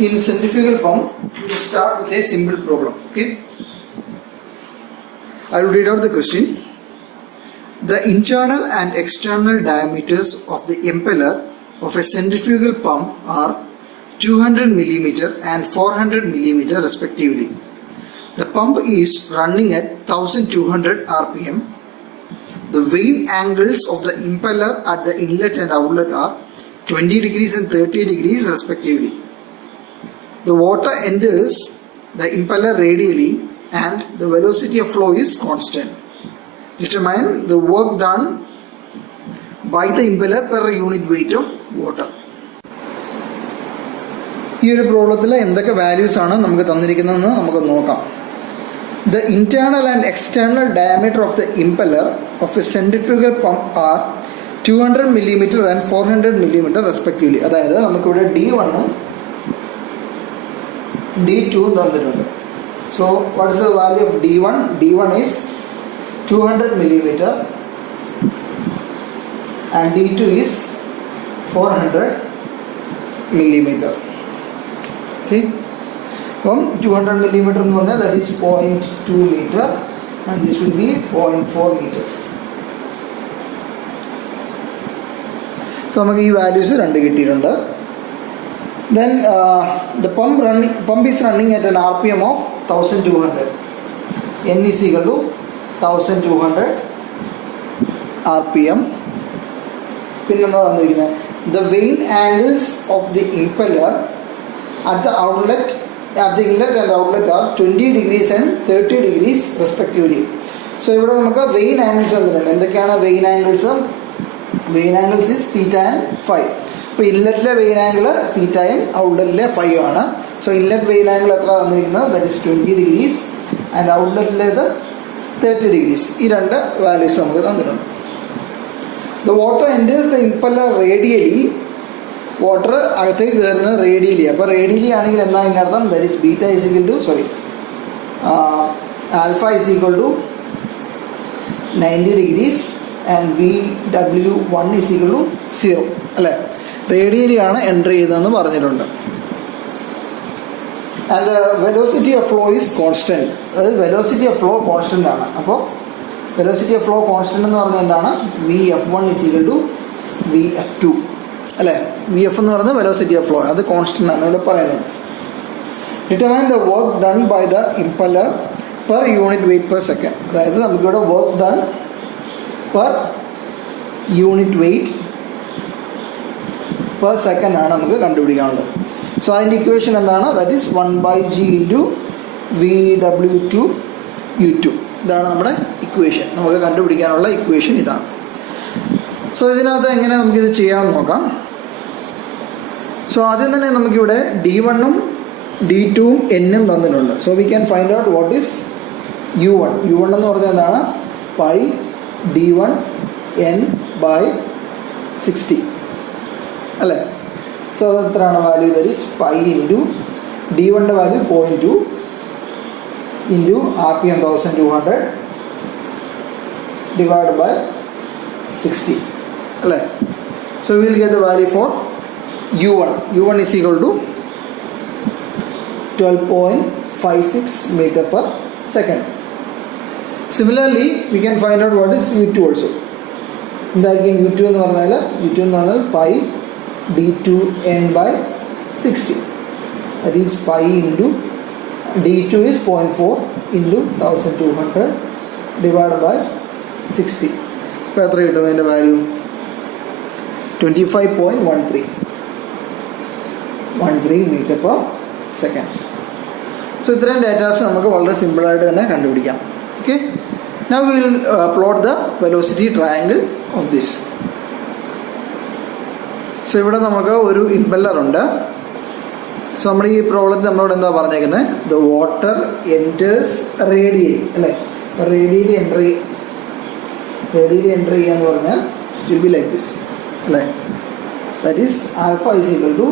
In centrifugal pump, we will start with a simple problem. Okay, I will read out the question. The internal and external diameters of the impeller of a centrifugal pump are 200 mm and 400 mm respectively. The pump is running at 1200 rpm. The vane angles of the impeller at the inlet and outlet are 20 degrees and 30 degrees respectively. The water enters the impeller radially and the velocity of flow is constant. Determine the work done by the impeller per unit weight of water. ഈ ഒരു പ്രോബ്ലത്തിൽ എന്തൊക്കെ values ആണ് നമുക്ക് തന്നിരിക്കുന്നതെന്ന് നമുക്ക് നോക്കാം. The internal and external diameter of the impeller of a centrifugal pump are 200 mm and 400 mm respectively. അതായത് നമുക്കിവിടെ D1 ഉം D2 ഉം തന്നിട്ടുണ്ട്. So what is the value of D1? D1 is 200 mm and D2 is 400 mm. Okay. From 200 mm എന്ന് പറഞ്ഞാൽ that is 0.2 meter and this will be 0.4 meters. So നമുക്ക് ഈ values രണ്ട് കിട്ടിയിട്ടുണ്ട്. Then the pump is running at an RPM of 1200. N is equal to 1200 RPM. പിന്നെ എന്താ തന്നിരിക്കുന്നത്? The vane angles of the impeller at the inlet and outlet are 20 degrees and 30 degrees respectively. So ഇവിടെ നമുക്ക് vein angles തന്നിട്ടുണ്ട്. എന്തൊക്കെയാണ് vane angles? Vane angles is theta and phi. ഇപ്പോൾ ഇൻലെറ്റിലെ vein angle തീറ്റയും ഔട്ട്ലെറ്റിലെ ഫൈയും ആണ്. സോ ഇൻലെറ്റ് വെയിൻ ആംഗിൾ എത്ര തന്നിരിക്കുന്നത്? ദാറ്റ് ഇസ് 20 ഡിഗ്രീസ് ആൻഡ് ഔട്ട്ലെറ്റിലേത് 30 ഡിഗ്രീസ്. ഈ രണ്ട് വാല്യൂസ് നമുക്ക് തന്നിട്ടുണ്ട്. The water enters the impeller radially. Water അകത്തേക്ക് കയറുന്നത് റേഡിയലി. അപ്പോൾ റേഡിയലി ആണെങ്കിൽ എന്താ അതിൻ്റെ അർത്ഥം? That is beta is equal to alpha is equal to 90 degrees and VW1 is equal to 0 അല്ലേ? റേഡിയലി ആണ് എൻട്രി ചെയ്തതെന്ന് പറഞ്ഞിട്ടുണ്ട്. And the velocity of flow is constant. അതായത് വെലോസിറ്റി ഓഫ് ഫ്ലോ കോൺസ്റ്റൻ്റ് ആണ്. അപ്പോൾ വെലോസിറ്റി ഓഫ് ഫ്ലോ കോൺസ്റ്റൻ്റ് എന്ന് പറഞ്ഞാൽ എന്താണ്? VF1 is equal to VF2 അല്ലേ? VF എന്ന് പറയുന്നത് വെലോസിറ്റി ഓഫ് ഫ്ലോ, അത് കോൺസ്റ്റൻ്റ് ആണ് ഇവിടെ പറയുന്നത്. Determine the work done by the impeller per unit weight per second. അതായത് നമുക്കിവിടെ work done per unit weight per second ആണ് നമുക്ക് കണ്ടുപിടിക്കാനുള്ളത്. സോ അതിൻ്റെ ഇക്വേഷൻ എന്താണ്? That is 1/g into VW2 U2. ഇതാണ് നമ്മുടെ ഇക്വേഷൻ. നമുക്ക് കണ്ടുപിടിക്കാനുള്ള ഇക്വേഷൻ ഇതാണ്. സോ ഇതിനകത്ത് എങ്ങനെ നമുക്കിത് ചെയ്യാമെന്ന് നോക്കാം. സോ ആദ്യം തന്നെ നമുക്കിവിടെ D1 ഉം D2 ഉം N ഉം തന്നിട്ടുണ്ട്. So we can find out what is U1. U1 എന്ന് പറഞ്ഞാൽ എന്താണ്? പൈ D1 N ബൈ 60 അല്ലേ? സോ അത് എത്രയാണ് value? That is pi into D1ൻ്റെ value 0.2 into RPM 1200 divide by 60 അല്ലേ? So will get the value for U1. U1 is equal to 12.56 meter per second. Similarly, we can find out what is U2 also. എന്തായിരിക്കും U2 എന്ന് പറഞ്ഞാൽ? U2 എന്ന് പറഞ്ഞാൽ pi D2N by 60. That is pi into D2 is 0.4 into 1200 divided by 60. ഇപ്പോൾ എത്ര കിട്ടും അതിൻ്റെ value? 25.13 meter per second. So ഇത്രയും ഡേറ്റാസ് നമുക്ക് വളരെ സിമ്പിളായിട്ട് തന്നെ കണ്ടുപിടിക്കാം. Okay, now we will plot the velocity triangle of this. So ഇവിടെ നമുക്ക് ഒരു ഇംപെല്ലർ ഉണ്ട്. സോ നമ്മൾ ഈ പ്രോബ്ലത്തിൽ നമ്മളോട് എന്താ പറഞ്ഞേക്കുന്നത്? ദ വാട്ടർ എൻറ്റേഴ്സ് റേഡിയലി അല്ലേ? റേഡിയലി എൻട്രി ചെയ്യാന്ന് പറഞ്ഞാൽ it will be like this അല്ലേ? That is alpha is equal to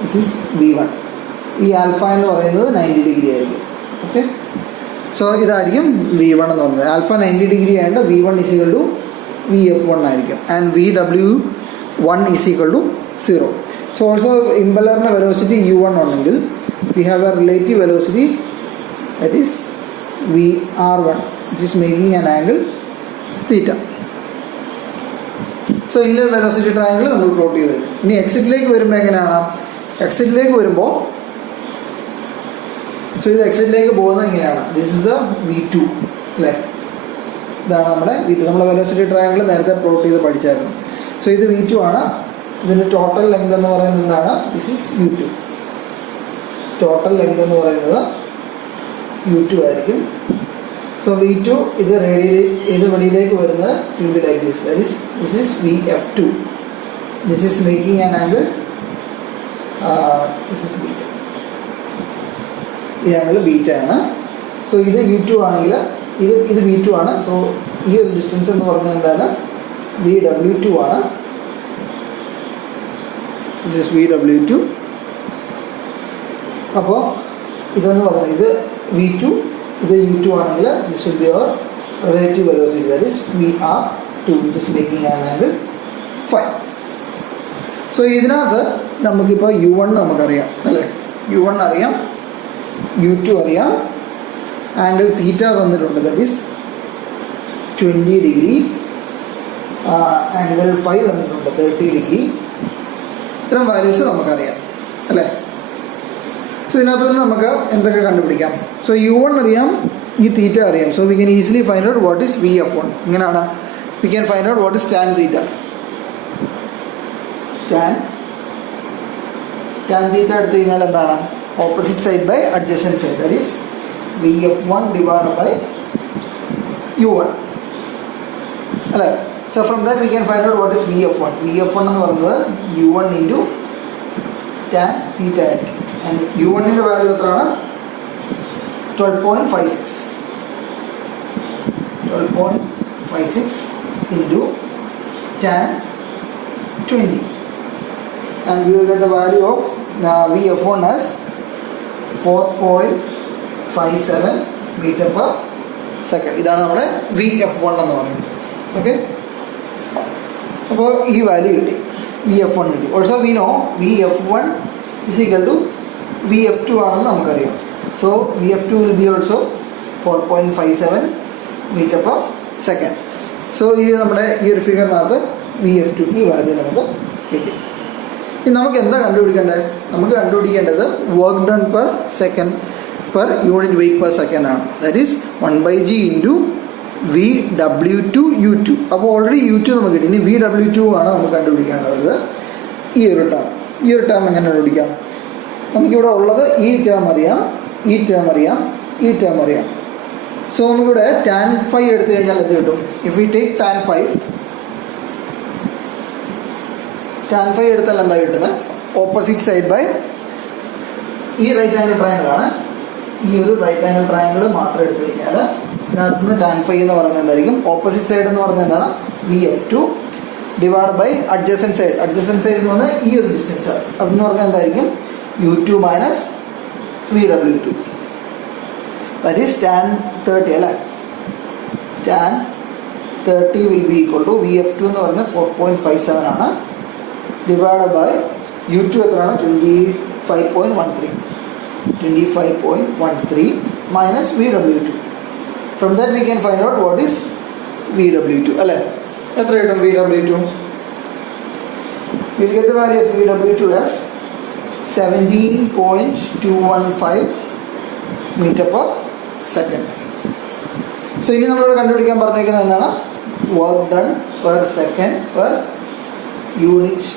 this is V1. ഈ ആൽഫ എന്ന് പറയുന്നത് 90 ഡിഗ്രി ആയിരിക്കും. ഓക്കെ, സോ ഇതായിരിക്കും V1 എന്ന് പറയുന്നത്. ആൽഫ 90 ഡിഗ്രി ആയതുകൊണ്ട് V1 is equal to VF1 ആയിരിക്കും. And VW1 is equal to 0. So also impeller velocity u1 ഉണ്ടെങ്കിൽ we have a relative velocity, that is VR1, which is making an angle theta. So inlet velocity triangle നമ്മൾ plot ചെയ്ത്. ഇനി എക്സിറ്റിലേക്ക് വരുമ്പോൾ എങ്ങനെയാണ്? എക്സിറ്റിലേക്ക് വരുമ്പോൾ ഇത് എക്സിറ്റിലേക്ക് പോകുന്നത് ഇങ്ങനെയാണ്. ദിസ് ഇസ് ദ V2 അല്ലേ? ഇതാണ് നമ്മുടെ V2. നമ്മൾ വെലോസിറ്റി ട്രയാങ്കിൾ നേരത്തെ പ്ലോട്ട് ചെയ്ത് പഠിച്ചായിരുന്നു. സോ ഇത് V2 ആണ്. ഇതിൻ്റെ ടോട്ടൽ ലെങ്ത് എന്ന് പറയുന്നത് എന്താണ്? This is U2. Total length എന്ന് പറയുന്നത് U2 ആയിരിക്കും. സോ V2 ഇത് വെളിയിലേക്ക് വരുന്നത് will be like this. That is, this is VF2. This is making an angle. This is beta. ഈ ആംഗിൾ ബീറ്റ ആണ്. സോ ഇത് U2 ആണെങ്കിൽ ഇത് V2 ആണ്. സോ ഈ ഒരു ഡിസ്റ്റൻസ് എന്ന് പറഞ്ഞാൽ എന്താണ്? VW2 ആണ്. This is VW2. അപ്പോൾ ഇതെന്ന് പറഞ്ഞാൽ ഇത് V2, ഇത് U2 ആണെങ്കിൽ this will be our relative velocity, that is VR2, which is making an angle phi. So ഇതിനകത്ത് നമുക്കിപ്പോൾ U1 നമുക്കറിയാം അല്ലേ? U1 അറിയാം, U2 അറിയാം, ആംഗിൾ തീറ്റ തന്നിട്ടുണ്ട്, that is 20 degree, angle phi തന്നിട്ടുണ്ട് 30 ഡിഗ്രി. ഇത്തരം വാല്യൂസ് നമുക്കറിയാം അല്ലേ? സോ ഇതിനകത്ത് നിന്ന് നമുക്ക് എന്തൊക്കെ കണ്ടുപിടിക്കാം? സോ U1 അറിയാം, ഈ തീറ്റ അറിയാം. So we can easily find out what is VF1. ഇങ്ങനെയാണ് we can find out what is tan theta. Tan theta എടുത്തു കഴിഞ്ഞാൽ എന്താണ്? Opposite side by adjacent side, that is VF1 divide by U1 അല്ലേ? So from that we can find out what is VF1. VF1 എന്ന് പറയുന്നത് U1 into tan theta ആയിരിക്കും. And U1-ൻ്റെ value എത്രയാണ്? 12.56. 12.56 into tan 20. And we will get the value of VF1 as 4.57 meter per second. ഇതാണ് നമ്മുടെ VF1 എന്ന് പറയുന്നത്. Okay, അപ്പോൾ ഈ വാല്യൂ കിട്ടി, VF1 കിട്ടി. Also we know VF1 is equal to VF2 ആണെന്ന് നമുക്കറിയാം. So VF2 will be also 4.57 meter per second. So ഈ നമ്മുടെ ഈ ഒരു ഫിഗറിനകത്ത് VF2 ഈ വാല്യൂ നമുക്ക് കിട്ടി. ഇനി നമുക്ക് എന്താ കണ്ടുപിടിക്കേണ്ടത്? നമുക്ക് കണ്ടുപിടിക്കേണ്ടത് work done per second per unit weight per second ആണ്. That is 1/g into VW2 U2. അപ്പോൾ ഓൾറെഡി U2 നമുക്ക് കിട്ടി. ഇനി VW2 ആണ് നമുക്ക് കണ്ടുപിടിക്കേണ്ടത്. ഈ ഒരു ടേം എങ്ങനെ കണ്ടുപിടിക്കാം? നമുക്കിവിടെ ഉള്ളത് ഈ ടേം അറിയാം, ഈ ടേം അറിയാം, ഈ ടേം അറിയാം. സോ നമുക്കിവിടെ tan phi എടുത്തു കഴിഞ്ഞാൽ എന്ത് കിട്ടും? If we take tan phi എടുത്താൽ എന്താ കിട്ടുന്നത്? ഓപ്പോസിറ്റ് സൈഡ് ബൈ ഈ റൈറ്റ് ആംഗിൾ ട്രയാങ്കിൾ ആണ്. ഈ ഒരു റൈറ്റ് ആംഗിൾ ട്രയാങ്കിൾ മാത്രം എടുത്തു കഴിഞ്ഞാൽ ഇതിനകത്ത് നിന്ന് tan phi എന്ന് പറയുന്നത് എന്തായിരിക്കും? ഓപ്പോസിറ്റ് സൈഡ് എന്ന് പറയുന്നത് എന്താണ്? VF2 divide by adjacent side. Adjacent side എന്ന് പറഞ്ഞാൽ ഈ ഒരു ഡിസ്റ്റൻസ്, അതെന്ന് പറഞ്ഞാൽ എന്തായിരിക്കും? U2 minus VW2. That is tan 30 അല്ലേ? tan 30 will be equal to VF2 എന്ന് പറഞ്ഞാൽ 4.57 ആണ്, ഡിവൈഡ് ബൈ U2 എത്രയാണ്? 25.13 minus VW2. From that we can find out what is VW2 അല്ലേ? എത്ര കിട്ടും VW2? Will get the value of VW2 as 17.215 meter per second. So ഇനി നമ്മളിവിടെ കണ്ടുപിടിക്കാൻ പറഞ്ഞേക്കുന്നത് എന്താണ്? Work done per second per unit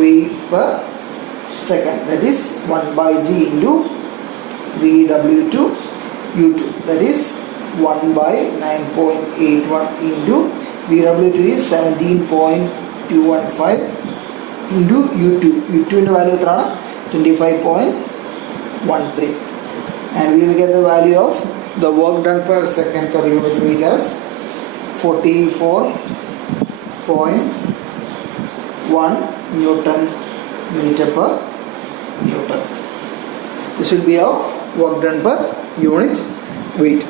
weight per second, that is 1/g into VW2 U2, that is 1/9.81 into VW2 is 17.215 into U2-ൻ്റെ value എത്രയാണ്? 25.13. And we will get the value of the work done per second per unit weight as 44.1 Newton meter per Newton. This will be our work done per unit weight.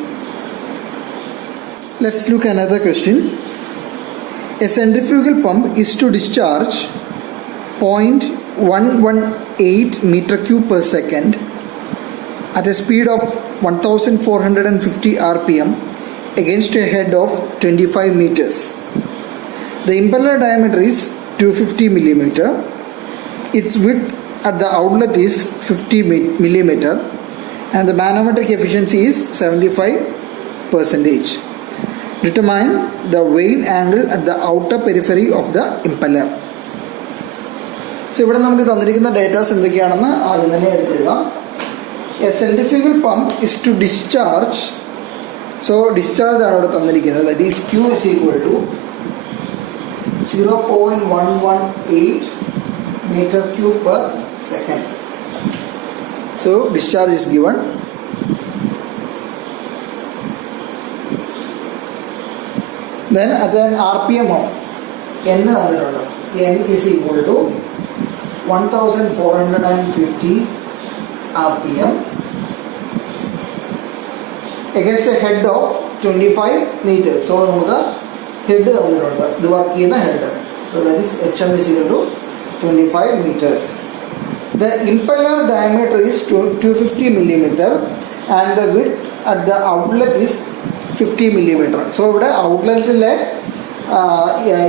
Let's look another question. A centrifugal pump is to discharge 0.118 meter cube per second at a speed of 1450 rpm against a head of 25 meters. The impeller diameter is 250 millimeter. Its width at the outlet is 50 millimeter and the manometric efficiency is 75%. Determine the vane angle at the outer periphery of the impeller. So ഇവിടെ നമുക്ക് തന്നിരിക്കുന്ന datas എന്തൊക്കെയാണെന്ന് ആദ്യം തന്നെ എടുത്തെഴുതാം. A centrifugal pump is to discharge. So discharge ആണ് ഇവിടെ തന്നിരിക്കുന്നത്. That is Q is equal to 0.118 meter cube per second. So discharge is given. Then at an RPM of n is equal to 1450 RPM against a head of 25 meters. So നമുക്ക് head തന്നിട്ടുണ്ട്. ഇത് work ചെയ്യുന്ന head. So that is HM is equal to 25 meters. The impeller diameter is 250 millimeter and the width at the outlet is 50 millimeter. So ഇവിടെ ഔട്ട്ലെറ്റിലെ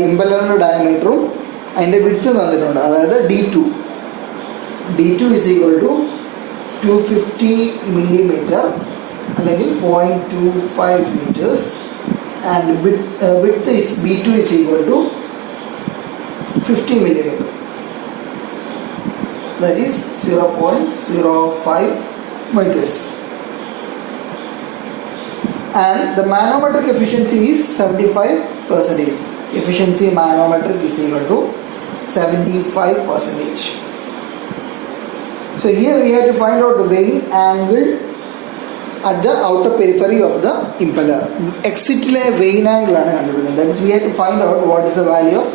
ഇമ്പല്ലറിൻ്റെ ഡയമീറ്ററും അതിൻ്റെ width തന്നിട്ടുണ്ട്. അതായത് D2 is equal to 250 millimeter അല്ലെങ്കിൽ 0.25 meters and width is B2 is equal to 50 millimeter. That is 0.05 meters. And the manometric efficiency is 75%. Efficiency manometric is equal to 75%. So here we have to find out the vane angle at the outer periphery of the impeller. Exit-le vane angle ആണ് കണ്ടുപിടിക്കുന്നത്. That is we have to find out what is the value of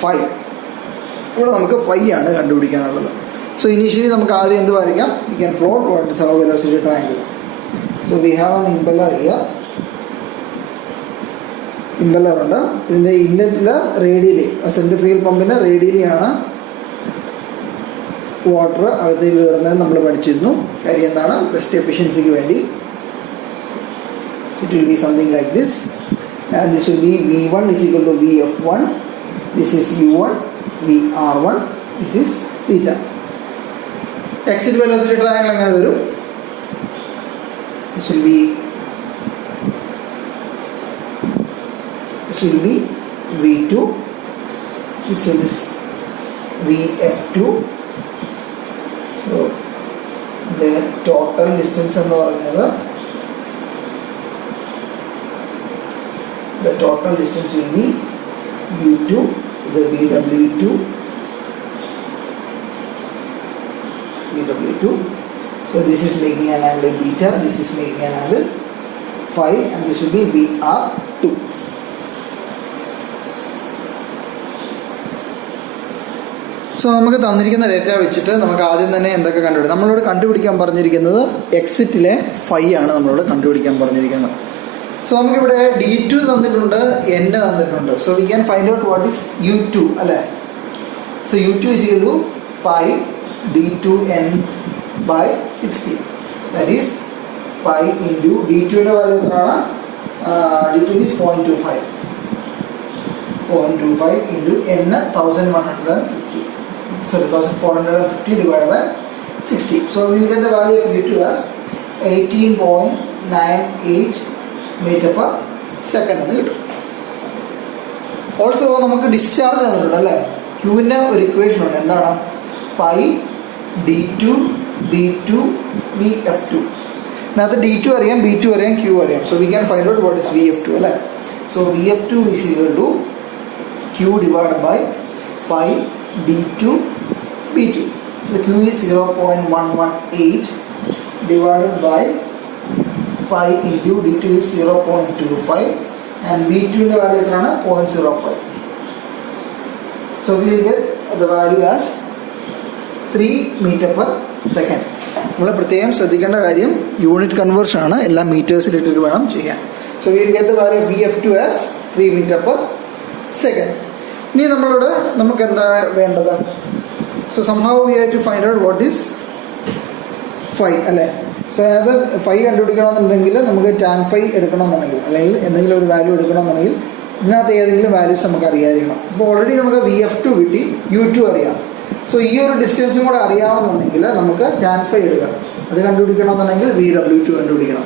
phi. ഇവിടെ നമുക്ക് phi ആണ് കണ്ടുപിടിക്കാനുള്ളത്. So initially നമുക്ക് ആദ്യം എന്ത് വരയ്ക്കാം? We can plot what is our velocity triangle. So we have an impeller here. Impeller ഉണ്ട്. ഇതിൻ്റെ ഇൻലെറ്റിൽ radially centrifugal പമ്പിൻ്റെ റേഡിയലിയാണ് water അകത്തേക്ക് കയറുന്നത് നമ്മൾ പഠിച്ചിരുന്നു. കാര്യം എന്താണ്? ബെസ്റ്റ് എഫിഷ്യൻസിക്ക് വേണ്ടി. So it will be something like this. And this will be V1 is equal to Vf1. This is U1, VR1. This is theta. Exit velocity triangle എങ്ങനെ വരും? This will be V2. This is Vf2. So the total distance എന്ന് പറയുന്നത് the total distance will be V2, the VW2. So this is making an angle beta, this is making an angle phi, and this will be VR2. So നമുക്ക് തന്നിരിക്കുന്ന data വെച്ചിട്ട് നമുക്ക് ആദ്യം തന്നെ എന്തൊക്കെ കണ്ടുപിടിക്കാം. നമ്മളോട് കണ്ടുപിടിക്കാൻ പറഞ്ഞിരിക്കുന്നത് എക്സിറ്റിലെ ഫൈ ആണ് നമ്മളോട് കണ്ടുപിടിക്കാൻ പറഞ്ഞിരിക്കുന്നത്. സോ നമുക്കിവിടെ D2 തന്നിട്ടുണ്ട്, N തന്നിട്ടുണ്ട്. So we can find out what is U2 അല്ലേ. So U2 is equal to pi D2N by 60. That is pi into D2ൻ്റെ വാല്യൂ എത്രയാണ്? D2 is 0.25 into N 1150. Sorry, 1450 divided by 60. So we will get the value of U2 as 18.98 meter per second എന്ന് കിട്ടും. Also നമുക്ക് discharge തന്നിട്ടുണ്ട് അല്ലേ. ക്യൂവിൻ്റെ ഒരു equation ഉണ്ട്. എന്താണ്? Pi D2 B2 VF2. ഇതിനകത്ത് D2 അറിയാം, B2 അറിയാം, Q അറിയാം. So we can find out what is VF2 അല്ലേ. So VF2 is equal to Q divided by pi D2 B2. So Q is 0.118 divided by pi into D2 is 0.25 and B2 ൻ്റെ value എത്രയാണ്? 0.05. So we will get the value as 3 meter per second. നമ്മൾ പ്രത്യേകം ശ്രദ്ധിക്കേണ്ട കാര്യം unit conversion ആണ്. എല്ലാം മീറ്റേഴ്സിലിട്ടിട്ട് വേണം ചെയ്യാൻ. So we will get the value of VF2 as 3 meter per second. ഇനി നമുക്ക് എന്താണ് വേണ്ടത്? So somehow we have to find out what is phi അല്ലേ. സോ അതിനകത്ത് ഫൈ കണ്ടുപിടിക്കണമെന്നുണ്ടെങ്കിൽ നമുക്ക് ടാൻ ഫൈ എടുക്കണമെന്നുണ്ടെങ്കിൽ അല്ലെങ്കിൽ എന്തെങ്കിലും ഒരു വാല്യൂ എടുക്കണമെന്നുണ്ടെങ്കിൽ ഇതിനകത്ത് ഏതെങ്കിലും വാല്യൂസ് നമുക്ക് അറിയാതിരിക്കണം. അപ്പോൾ ഓൾറെഡി നമുക്ക് VF2 കിട്ടി, U2 അറിയാം. സോ ഈ ഒരു ഡിസ്റ്റൻസും കൂടെ അറിയാമെന്നുണ്ടെങ്കിൽ നമുക്ക് ടാൻ ഫൈ എടുക്കാം. അത് കണ്ടുപിടിക്കണമെന്നുണ്ടെങ്കിൽ VW2 കണ്ടുപിടിക്കണം.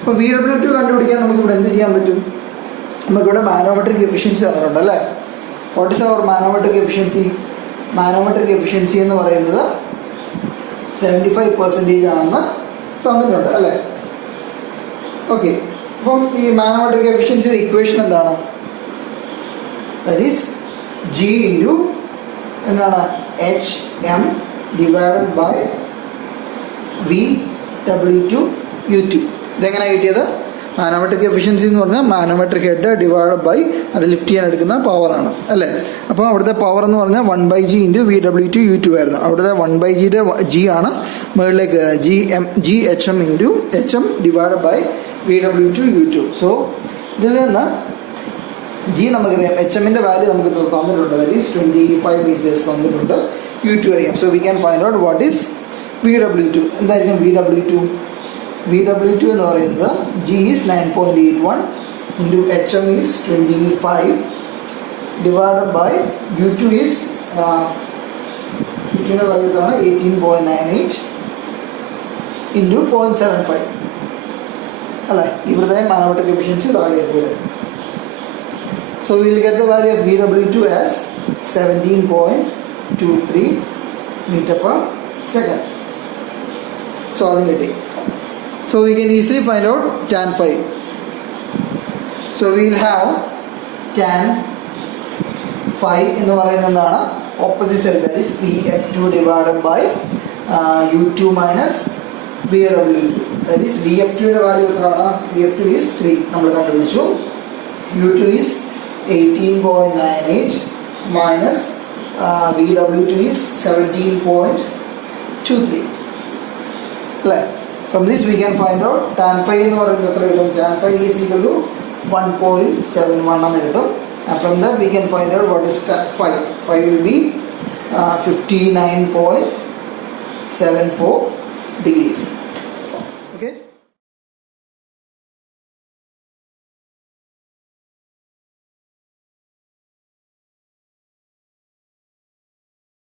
അപ്പോൾ VW2 കണ്ടുപിടിക്കാൻ നമുക്കിവിടെ എന്ത് ചെയ്യാൻ പറ്റും? നമുക്കിവിടെ മാനോമെട്രിക് എഫിഷ്യൻസി തന്നിട്ടുണ്ട് അല്ലേ. What is our manometric efficiency? Manometric efficiency എന്ന് പറയുന്നത് 75% ആണെന്ന് തന്നിട്ടുണ്ട് അല്ലേ. ഓക്കെ, അപ്പം ഈ മാനോമെട്രിക് എഫിഷ്യൻസിയുടെ ഇക്വേഷൻ എന്താണ്? ദാറ്റ് ഈസ് G ഇൻറ്റു എന്താണ് HM divided by VW2 U2. ഇതെങ്ങനെ കിട്ടിയത്? മാനോമെട്രിക് എഫിഷ്യൻസി എന്ന് പറഞ്ഞാൽ മാനോമെട്രിക് ഹെഡ് ഡിവൈഡ് ബൈ അത് ലിഫ്റ്റ് ചെയ്യാൻ എടുക്കുന്ന പവറാണ് അല്ലേ. അപ്പോൾ അവിടുത്തെ പവർ എന്ന് പറഞ്ഞാൽ 1/G ഇൻറ്റു VW2 U2 ആയിരുന്നു. അവിടുത്തെ 1/Gയുടെ G ആണ് മുകളിലേക്ക് GHM into HM divide by VW2 U2. So ഇതിൽ നിന്ന് G നമുക്കറിയാം, HMൻ്റെ വാല്യൂ നമുക്ക് തന്നിട്ടുണ്ട്, ദാറ്റ് ഈസ് 25 മീറ്റേഴ്സ് തന്നിട്ടുണ്ട്. U2 അറിയാം. So we can find out what is VW2. എന്തായിരിക്കും VW2? VW2 എന്ന് പറയുന്നത് G is 9.81 into HM is 25 divided by U2 is U2ൻ്റെ വാല്യൂ എത്രയാണ്? 18.98 into 0.75 അല്ലേ. ഇവിടുത്തെ മാനോമെട്രിക് എഫിഷ്യൻസി താഴേക്ക് വരും. So we will get the value of VW2 as 17.23 meter per second. So അതും കിട്ടി. So we can easily find out tan phi. So we will have tan phi എന്ന് പറയുന്നത് എന്താണ്? Opposite side, that is VF2 divided by U2 minus VW2. That is VF2യുടെ value എത്രയാണ്? VF2 is 3 നമ്മൾ കണ്ടുപിടിച്ചു. U2 is 18.98 minus VW2 is 17.23 അല്ലേ. From this we can find out tan phi എന്ന് പറയുന്നത് എത്ര കിട്ടും? Tan phi is equal to 1.71 എന്ന് കിട്ടും. And from that we can find out what is phi. Phi will be 59.74 degrees. Okay.